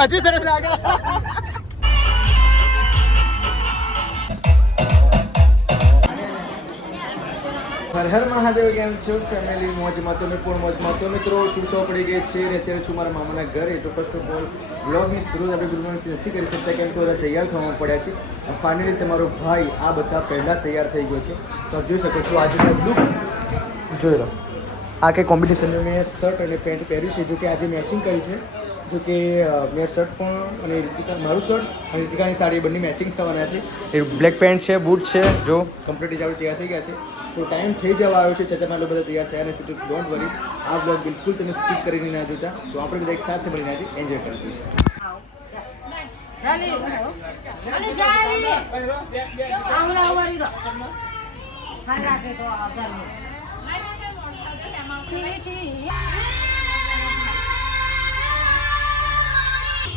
હજુ સરસ લાગે. હર મહાદેવ, કેમ છો? ફેમિલી મોજમાં તો પણ મોજમાં તો મિત્રો, શું પડી ગઈ છે? ને અત્યારે છું મારા મામાના ઘરે. તો ફર્સ્ટ ઓફ ઓલ બ્લોગની શરૂઆત આપણે ગુડ નથી કરી શકતા, કેમ કે તૈયાર થવા પડ્યા છે. ફાઇનલી તમારો ભાઈ આ બધા પહેલાં તૈયાર થઈ ગયો છે. તો જોઈ શકો છો, આજે લુક જોઈ લો. આ કંઈ કોમ્પિટિશનનું મેં શર્ટ અને પેન્ટ પહેર્યું છે જો કે આજે મેચિંગ કર્યું છે. જો કે મેં શર્ટ પણ અને રીતિકા મારું શર્ટ અને રીતિકાની સાડી બંને મેચિંગ થવાના છે. એ બ્લેક પેન્ટ છે બૂટ છે જો. કમ્પ્લીટ આપણે તૈયાર થઈ ગયા છે. તો ટાઈમ થઈ જવા આવ્યો છે છતાં લોકો બધા તૈયાર થયા નથી તો ડોન્ટ વરી આ બ્લોગ બિલકુલ તમે સ્કીપ કરીને ના જોતા. તો આપણે બધા એક સાથે મળીને આજે એન્જોય કરીશું. રાખે તો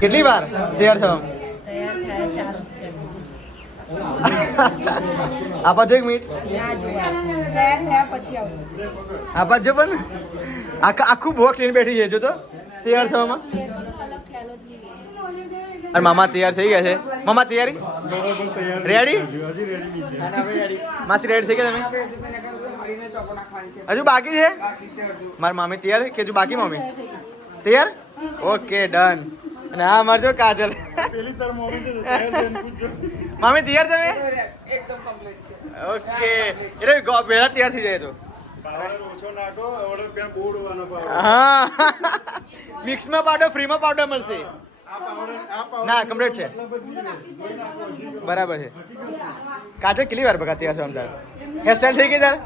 કેટલી વાર તૈયાર થવા? આપા જો એક મિનિટ. આપા જો પણ. આખા ભોક લઈને બેઠી છે, જો તો. તૈયાર થવામાં. અને મામા તૈયાર થઈ ગયા છે. મામા, તૈયારી? રેડી માસી રેડી થઈ ગયા તમે? હજુ બાકી છે? મારા મામી તૈયાર કે હજુ બાકી મમ્મી તૈયાર? ઓકે ડન અને હા અમાર જો કાજલ. મામી તૈયાર તમે? ઓકે. એટલે ગો- પહેલા તૈયાર થઈ જાય તો. હા. મિક્સમાં પાવડર ફ્રીમાં પાવડર મળશે. ના કમ્પ્લીટ છે. બરાબર છે. કાજલ કેટલી વાર છો આમ તાર? હેરસ્ટાઈલ થઈ ગઈ તાર?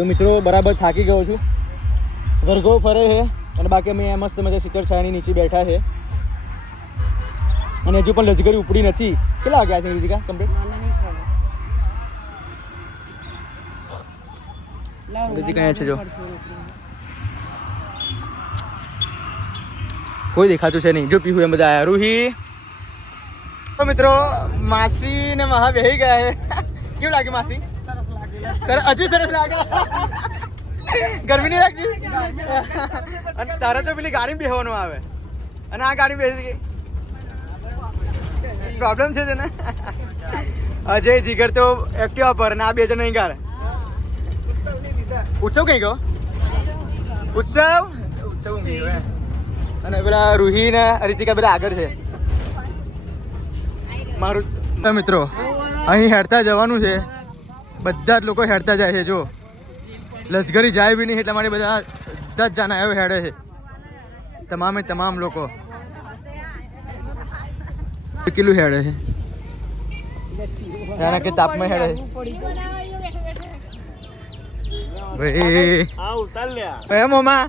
તો મિત્રો બરાબર થાકી ગયો છું. વર્ગો ફરે છે અને બાકી અમે મસ્ત મજા શીતળ છાયાની નીચે બેઠા છે. અને હજુ પણ લજગરી ઉપડી નથી. કેટલા વાગ્યા છે રીતિકા કમ્પ્લીટ? રીતિકા અહીંયા છે જો. કોઈ દેખાતું છે નહીં. જો પીવું એમ બધા આયા. રૂહી. તો મિત્રો માસી ને મહા બેહી ગયા છે. કેવું લાગે માસી? લાગે હજુ સરસ લાગે. ગરમી નહીં લાગતી? અને તારે તો પેલી ગાડી બેહવાનું આવે. અને આ ગાડી બેસી ગઈ. પ્રોબ્લેમ છે તને? અજય જીગર તો એક્ટિવા પર અને આ બે જણ નહીં ગાડે ઉત્સવ કઈ ગયો? ઉત્સવ? ઉત્સવ અને પેલા રૂહી ને રીતિકા બધા આગળ છે. મારું મિત્રો, અહીં હેડતા જવાનું છે. બધા જ લોકો હેડતા જાય છે જો. લશ્કરી જાય બી નહીં એટલા માટે બધા બધા જ જાના આવ્યો હેડે છે. તમામે તમામ લોકો. કેટલું હેડે છે? જાણે કે તાપમાં હેડે? છે મોમા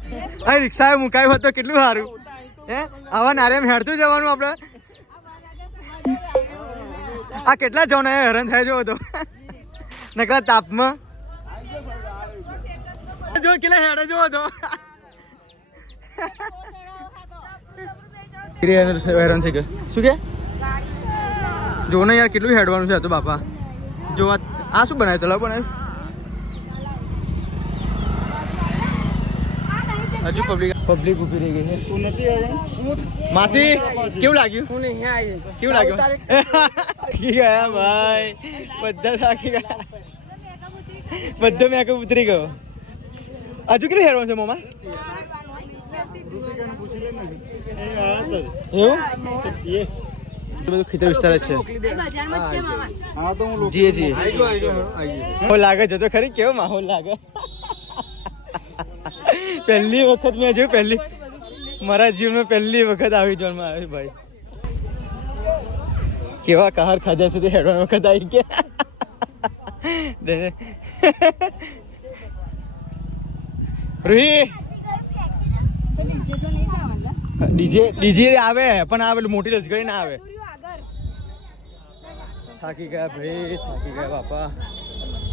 આ રિક્ષા મુકાયું હોત તો કેટલું સારું. હે? આવા નારેમ હેડતું જવાનું આપણે? આ કેટલા જણ હેરાન થાય જો તો. નકરા તાપમાં. જો કેટલા હેડે જો તો. હેરાન થઈ ગયો શું કે? જો ને યાર કેટલું હેડવાનું છે તો બાપા. જો આ શું બનાવ્યું? તલાવ બનાવ્યું? હજુ પબ્લિક પબ્લિક ઊભી રહી ગઈ છે તું નથી આવ્યો માસી કેવું લાગ્યું કેવું લાગ્યું થાકી ગયા ભાઈ બધા થાકી ગયા બધો મેકઅપ ઉતરી ગયો હજુ કેટલું હેરવાનું છે મોમાં એ આ તો એવું એ બધું ખેતર વિસ્તાર જ છે બજારમાં જ છે મામા હા તો હું જીએ જીએ માહોલ લાગે છે તો ખરી કેવો માહોલ લાગે પહેલી વખત મેં જોયું, પહેલી મારા જીવનમાં પહેલી વખત આવી જોનમાં આવી ભાઈ. કેવા કહાર ખાધા સુધી હેડવાનો વખત આવી ગયા. રૂહી. ડીજે ડીજે આવે, પણ આ પેલું મોટી લશ્કરી ના આવે. થાકી ગયા ભાઈ, થાકી ગયા બાપા.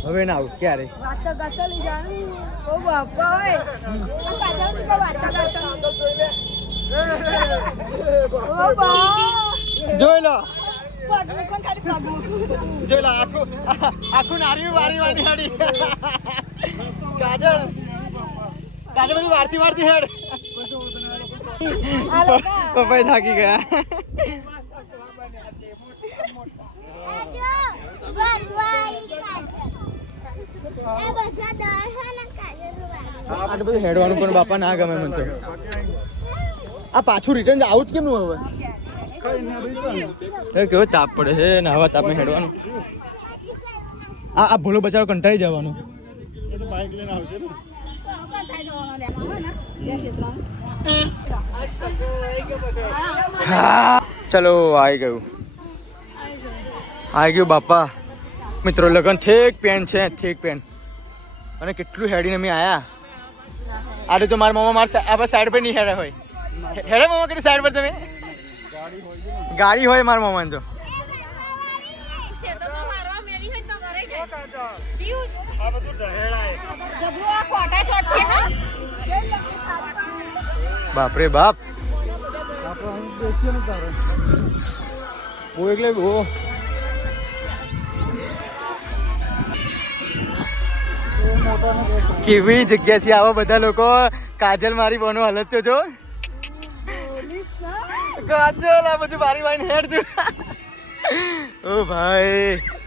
હવે ના આવું, ક્યારે? જોઈ લો. જોઈ લો, આખું આખું નારી વારી વારી હાડી કાજલ કાજલ બધું વારતી વારતી હેડ. પપ્પા થાકી ગયા. આટલું બધું હેડવાનું પણ બાપા ના ગમે મને તો. આ પાછું રિટર્ન આવું જ કેમનું હવે? કેવો તાપ પડે છે ને હવા તાપમાં હેડવાનું. આ આ ભૂલો બચારો કંટાળી જવાનું. બાઇક લઈને ચલો આવી ગયું. આવી ગયું બાપા. મિત્રો, લગન ઠેક પેન છે, ઠેક પેન અને કેટલું હેડીને મેં આયા. આજે તો મારા મામા મારા આપણા સાઈડ પર નહીં હેડે હોય. હેડે મામા કરી સાઈડ પર તમે? ગાડી હોય મારા મામાને તો. બાપરે બાપ. બહુ એટલે બહુ કેવી જગ્યા છે આવા બધા લોકો? કાજલ મારી બોનો હાલત તો જો. કાજલ આ બધું મારી વાઈને હેડ તું ઓ ભાઈ.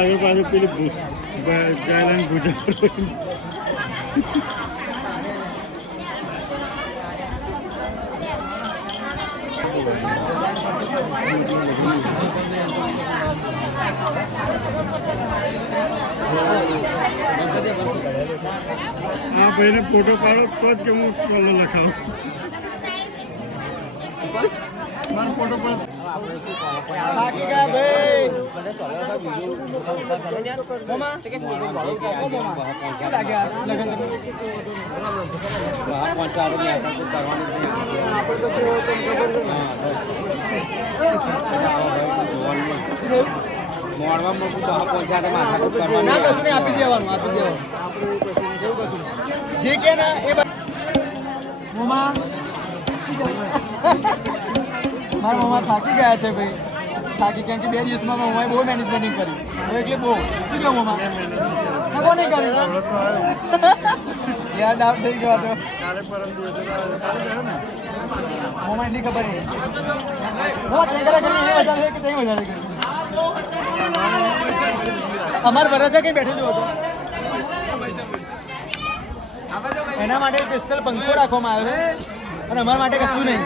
અમે પેલી ભૂ- ગુજરાત ગાયલાની પર આ ભાઈને ફોટો પાડો તો જ કે હું લખાવું. મારો ફોટો પાડો થાકી ગયા ભાઈ મોમા ઓ મોમા શું લાગ્યા લગન આપણે તો કેવો હતો ને ખબર છે ને? ના કશું નહીં આપી દેવાનું આપી દેવાનું આપણે એવું કશું નહીં, એવું કશું નહીં. જે કે ના એ બા- મોમા મારા મમ્મા થાકી ગયા છે ભાઈ. થાકી કેમ કે બે દિવસમાં મમ્માએ બહુ મેનેજમેન્ટિંગ કરી. એટલે બહુ. શું કહ્યું મમ્મા? કોને કર્યું થઈ ગયો હતો મમ્મા એટલી ખબર નહીં. વધારે કે તે વધારે કરે? અમારે વરરાજા કઈ બેઠેલો હતો એના માટે સ્પેશિયલ પંખો રાખવામાં આવ્યો છે. અને અમારા માટે કશું નહીં.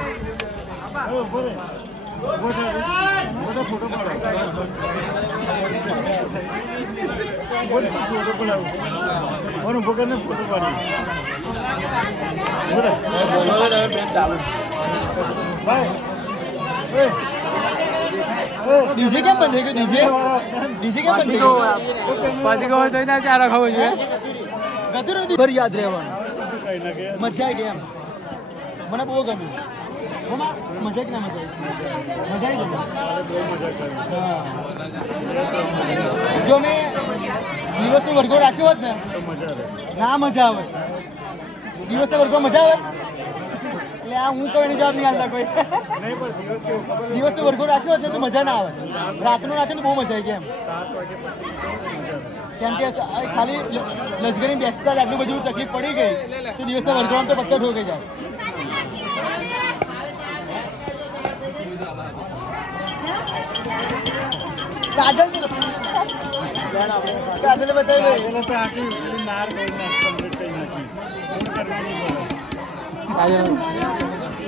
ફોટો પાડો. ભાઈ. કેમ બંધ થઈ ગયો? ડીજે? ડીજે કેમ બંધ થઈ ગયો? પાછી ખબર તો ના ચારા ખાવું જોઈએ ગતું ભર યાદ રહેવાનું. મજા આવી ગઈ એમ. મને બહુ ગમ્યું. મમ્મા, મજા કે ના મજા આવી. મજા આવી જો મેં દિવસનો વર્ગો રાખ્યો હોત ને તો મજા આવે ના મજા આવે. દિવસના વર્ગો મજા આવે? એટલે આ હું કોઈ જવાબ નહીં હાલતા કોઈ. દિવસ વર્ગો રાખ્યો હોત ને તો મજા ના આવે. રાતનો રાખ્યો ને બહુ મજા આવી આવે. કેમ કે ખાલી લશ્કરી બેસતા એટલું આટલું બધું તકલીફ પડી ગઈ તો દિવસના વર્ગોમાં તો પત્તા ઠોકાઈ જાય. એમ કરવાની પડે.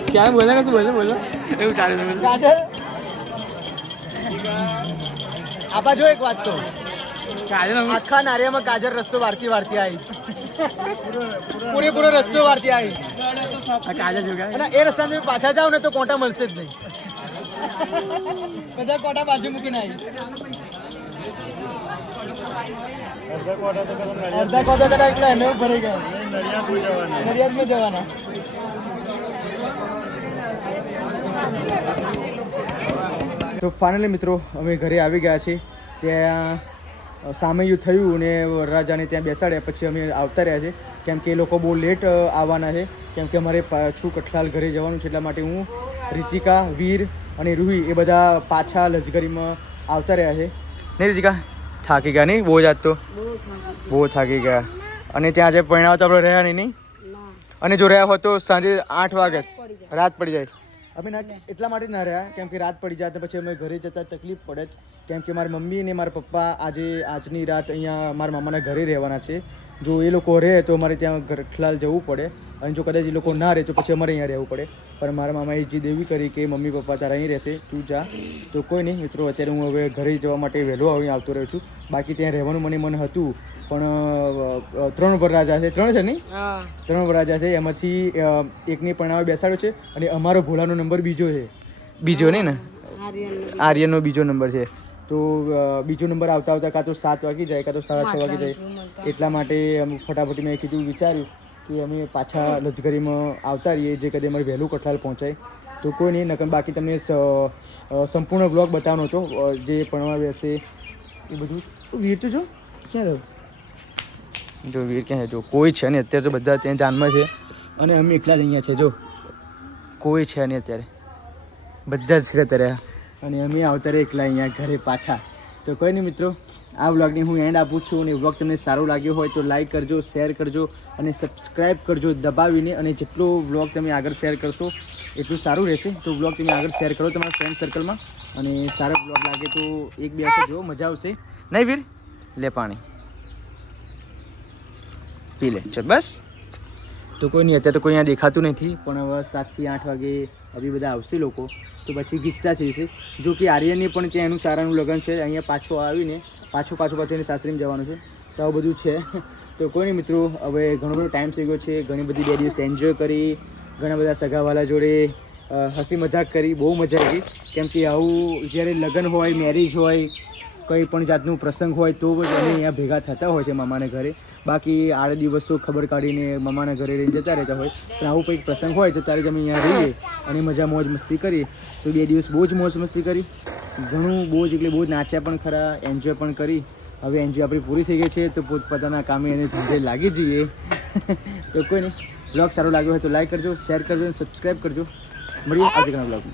ક્યારે બોલે કશું બોલે બોલો એવું ચાલે કાજલ આપા જો એક વાત તો કાજલ આખા નારિયામાં કાજલ રસ્તો વારતી વારતી આવી પૂરેપૂરો રસ્તો વારતી આવી કાજલ જોગા એ રસ્તા પાછા જાઓ ને તો કોટા મળશે જ નહીં બધા કોટા બાજુ મૂકીને આવી અડધા કોટા તો કદાચ નડિયાદ અડધા કોટા કદાચ એટલે એને ભરાઈ ગયા. નડિયાદમાં જવાના. તો ફાઇનલી મિત્રો અમે ઘરે આવી ગયા છીએ. ત્યાં સામૈયું થયું અને વરરાજાને ત્યાં બેસાડ્યા. પછી અમે આવતા રહ્યા છે કેમ કે એ લોકો બહુ લેટ આવવાના છે. કેમ કે અમારે પાછું કઠલાલ ઘરે જવાનું છે એટલા માટે હું રીતિકા વીર અને રૂહી એ બધા પાછા લશ્કરીમાં આવતા રહ્યા છે. નહીં રીતિકા થાકી ગયા નહીં? બહુ જ આજ તો. બહુ થાકી ગયા. અને ત્યાં જે પરિણામ તો આપણે રહ્યા નહીં નહીં? અને જો રહ્યા હોત તો સાંજે આઠ વાગે રાત પડી જાય. અમે ના એટલા માટે જ ના રહ્યા કેમ કે રાત પડી જાય તો પછી અમે ઘરે જતા તકલીફ પડે જ. કેમ કે મારી મમ્મી અને મારા પપ્પા આજે આજની રાત અહીંયા મારા મામાના ઘરે રહેવાના છે. જો એ લોકો રહે તો અમારે ત્યાં ગરખલાલ જવું પડે. અને જો કદાચ એ લોકો ના રહે તો પછી અમારે અહીંયા રહેવું પડે. પણ મારા મામાએ જીદ એવી કરી કે મમ્મી પપ્પા તારા અહીં રહેશે તું જા. તો કોઈ નહીં મિત્રો અત્યારે હું હવે ઘરે જવા માટે વહેલો અહીં આવતો રહ્યો છું. બાકી ત્યાં રહેવાનું મને મન હતું પણ ત્રણ વરરાજા છે. ત્રણ છે નહીં? ત્રણ વરરાજા છે. એમાંથી એકને પરણાવે બેસાડ્યો છે. અને અમારો ભોલાનો નંબર બીજો છે. બીજો નહીં ને? આર્યનનો બીજો નંબર છે. તો બીજો નંબર આવતા આવતા કાં તો સાત વાગી જાય કાં તો સાડા છ વાગી જાય. એટલા માટે અમે ફટાફટી મેં કીધું વિચાર્યું કે અમે પાછા લશ્કરીમાં આવતા રહીએ જે કદી અમારે વહેલું કઠલાલ પહોંચાય. તો કોઈ નહીં નકમ બાકી તમને સંપૂર્ણ બ્લોગ બતાવવાનો હતો જે ભણવા બેસે એ બધું. વીર તો જો. ક્યાં રહ્યો? જો વીર ક્યાં છે? જો કોઈ છે ને અત્યારે તો બધા ત્યાં જાનમાં છે. અને અમે એકલા જ અહીંયા છે જો. કોઈ છે નહીં અત્યારે. બધા જ છે અત્યારે. અને અમે આવતા એકલા અહીંયા ઘરે પાછા. તો કોઈ નહીં મિત્રો, આ વ્લોગને હું એન્ડ આપું છું અને વ્લોગ તમને સારો લાગ્યો હોય તો લાઈક કરજો શેર કરજો અને સબસ્ક્રાઈબ કરજો દબાવીને અને જેટલો વ્લોગ તમે આગળ શેર કરશો, એટલું સારું રહેશે. તો વ્લોગ તમે આગળ શેર કરો તમારા ફ્રેન્ડ સર્કલમાં અને સારો વ્લોગ લાગે તો એક બે વખત જોવો, મજા આવશે. નહીં વીર? લે પાણી. પી લે. ચલ બસ. તો કોઈ નહીં, અત્યારે તો કોઈ અહીંયા દેખાતું નથી, પણ હવે સાતથી આઠ વાગે હવે બધા આવશે લોકો. તો પછી ગીચતા થઈ છે જો કે આર્યનને પણ ત્યાં એનું સારાનું લગ્ન છે. અહીંયા પાછો આવીને પાછો પાછો પાછો એને સાસરીમાં જવાનું છે. તો આવું બધું છે. તો કોઈ નહીં મિત્રો, હવે ઘણો બધો ટાઈમ થઈ ગયો છે. ઘણી બધી બે દિવસ એન્જોય કરી. ઘણા બધા સગાવાલા જોડે હસી મજાક કરી. બહુ મજા આવી. કેમ કે આવું જ્યારે લગ્ન હોય મેરેજ હોય કંઈ પણ જાતનું પ્રસંગ હોય તો અમે અહીંયા ભેગા થતા હોય છે મામાના ઘરે. બાકી આડે દિવસો ખબર કાઢીને મામાના ઘરે રહીને જતા રહેતા હોય. પણ આવું કંઈક પ્રસંગ હોય તો ત્યારે જ અમે અહીંયા રહીએ અને મજા મોજ મસ્તી કરીએ. તો બે દિવસ બહુ જ મોજ મસ્તી કરી. ઘણું બહુ જ એટલે બહુ જ નાચ્યા પણ ખરા એન્જોય પણ કરી. હવે એન્જોય આપણી પૂરી થઈ ગઈ છે તો પોતપોતાના કામે એને ધંધે લાગી જઈએ. તો કોઈ નહીં. બ્લોગ સારો લાગ્યો હોય તો લાઈક કરજો શેર કરજો અને સબસ્ક્રાઈબ કરજો. મળીએ આજે બ્લોગમાં.